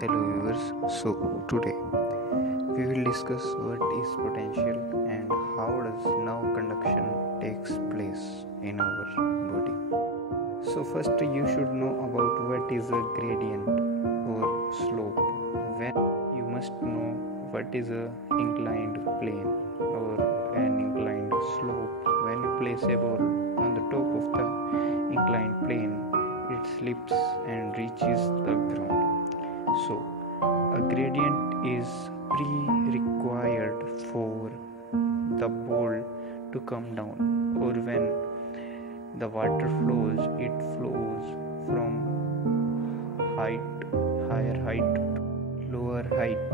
Hello viewers. So today we will discuss what is potential and how does nerve conduction takes place in our body. So first you should know about what is a gradient or slope. When you must know what is a inclined plane or an inclined slope. When you place a ball on the top of the inclined plane, it slips and reaches the ground. So, a gradient is pre-required for the ball to come down, or when the water flows, it flows from higher height to lower height.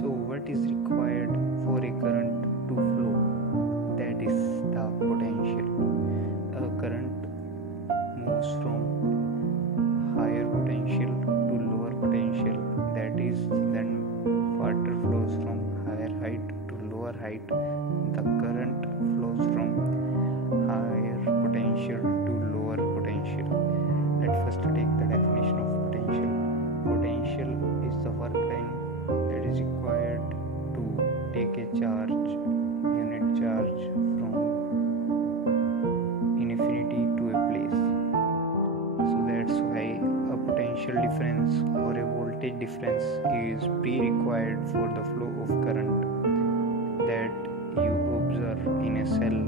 So, what is required for a current to flow? That is the potential. A current moves from higher potential to lower potential, that is, then water flows from higher height to lower height. The current flows from higher potential to lower potential. Let's first take the definition of potential. Potential is the work done that is required to take a unit charge from infinity to a place. So that's why a potential difference or a voltage difference is pre-required for the flow of current that you observe in a cell.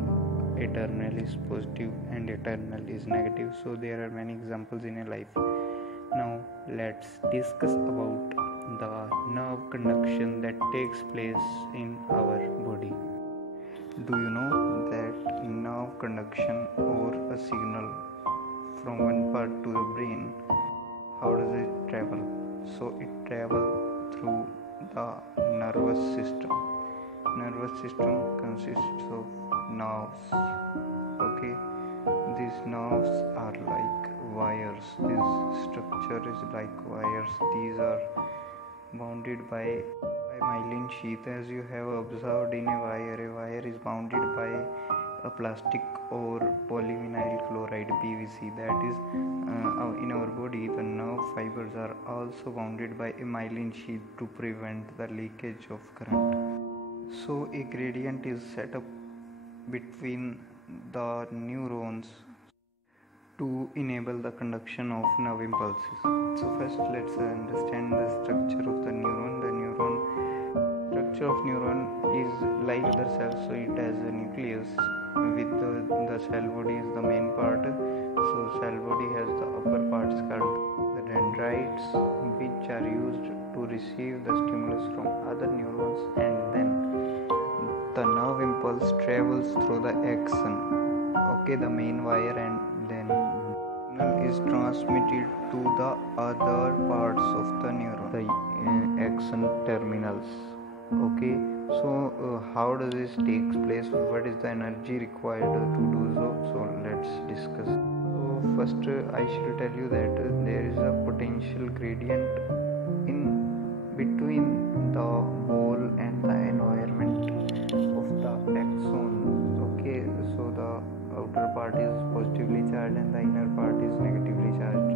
Eternal is positive and eternal is negative. So there are many examples in a life. Now let's discuss about the nerve conduction that takes place in our body. Do you know that nerve conduction or a signal from one part to the brain, how does it travel? So it travels through the nervous system. Nervous system consists of nerves. Okay, these nerves are like wires. This structure is like wires. These are bounded by myelin sheath. As you have observed in a wire is bounded by a plastic or polyvinyl chloride PVC. That is, in our body, the nerve fibers are also bounded by a myelin sheath to prevent the leakage of current. So a gradient is set up between the neurons to enable the conduction of nerve impulses. So first let's understand the structure of the neuron. The structure of neuron is like other cells, so it has a nucleus with the cell body is the main part. So cell body has the upper parts called the dendrites, which are used to receive the stimulus from other neurons, and then the nerve impulse travels through the axon, okay, the main wire, and then signal is transmitted to the other parts of the neuron, the axon terminals. Okay, so how does this takes place? What is the energy required to do so? So let's discuss. So first I shall tell you that there is a potential gradient in between the ball and the environment of the axon. Okay, so the outer part is positively charged and the inner part is negatively charged.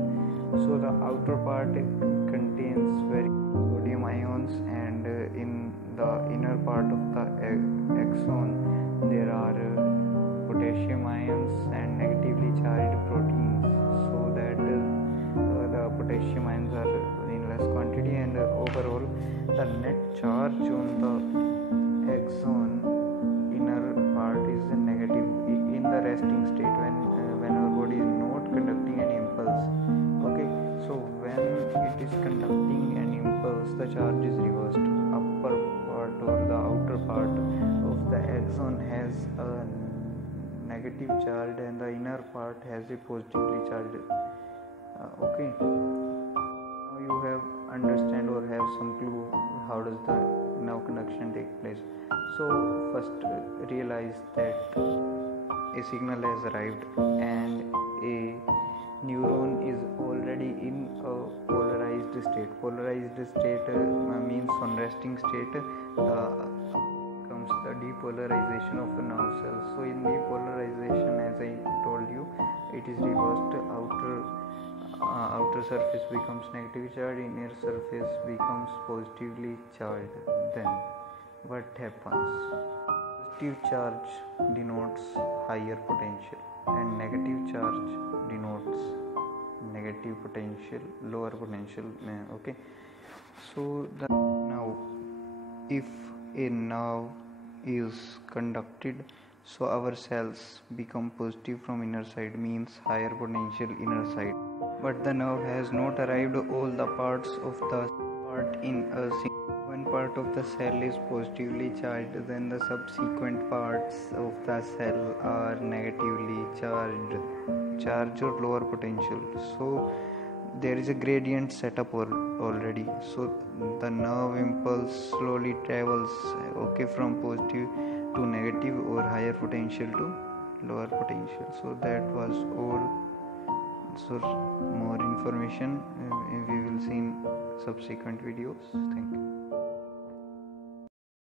So the outer part contains very sodium ions, and in the inner part of the axon there are potassium ions and negatively charged proteins, so that the potassium ions are in less quantity, and overall the net charge on the axon inner part is negative in the resting state when our body is not conducting any impulse. Okay, so when it is conducting an impulse, the charge is reversed. Upper part or the outer part of the axon has a negative charge and the inner part has a positively charged. Okay, now you have understand or have some clue how does the nerve conduction take place. So first realize that a signal has arrived and a neuron is already in a polarized state. Polarized state means on resting state comes the depolarization of the nerve cells. So in depolarization, as I told you, it is reversed. outer surface becomes negatively charged, inner surface becomes positively charged. Then what happens? Positive charge denotes higher potential and negative charge denotes negative potential, lower potential. Okay, so now if a nerve is conducted, so our cells become positive from inner side, means higher potential inner side. But the nerve has not arrived all the parts of the part in a single. One part of the cell is positively charged, then the subsequent parts of the cell are negatively charged or lower potential. So there is a gradient set up already. So the nerve impulse slowly travels, okay, from positive to negative or higher potential to lower potential. So that was all. So more information we will see in subsequent videos. Thank you.